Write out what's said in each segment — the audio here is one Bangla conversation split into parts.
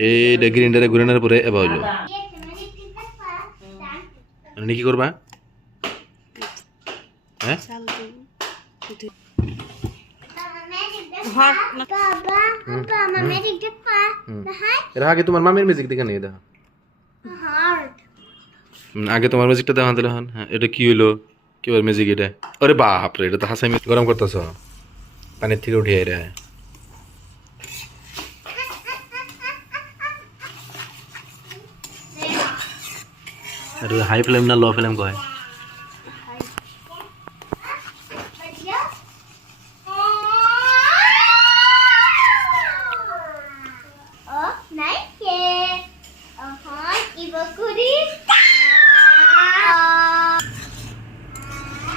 এইটা গ্রিন্ডারে ঘুরানোর পরে এবার হইলো মানে কি করবা হ্যাঁ এর আগে তোমার মামির মিউজিক দেখে নিয়ে দেখা আগে তোমার মিউজিকটা দেখা দিলে হন হ্যাঁ এটা কি হইলো কি ওর মিউজিক এটা আরে বাপ রে এটা তো হাসাই গরম করতেছ পানির থেকে উঠিয়ে রে আরে হাই ফ্লেম না লো ফ্লেম কয়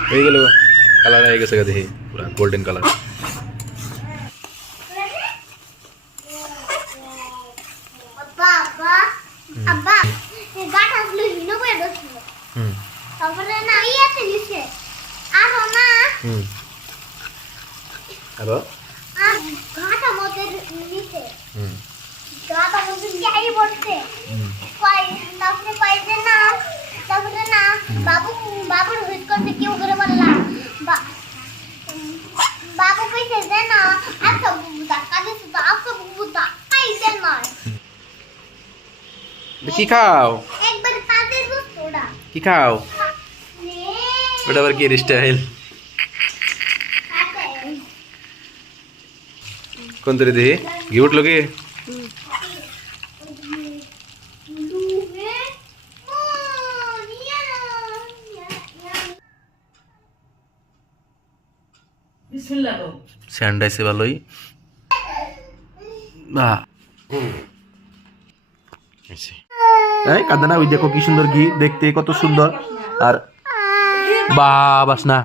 হয়ে গেল কালার হয়ে গেছে দেখি পুরা গোল্ডেন কালার আরো বাবুর হুইট করতে কেউ করে বললাম বাবু কইছে যে না আচ্ছা বুবুদা কাজে তো আচ্ছা বুবুদা আইছেন না কি খাও একবার তাদের বস্তুটা কি খাও ওটা আবার কি স্টাইল কোন তরে দেখি গিফট লগে স্যান্ডাইসে ভালোই কাঁদে না ওই দেখো কি সুন্দর ঘি দেখতে কত সুন্দর আর বাস না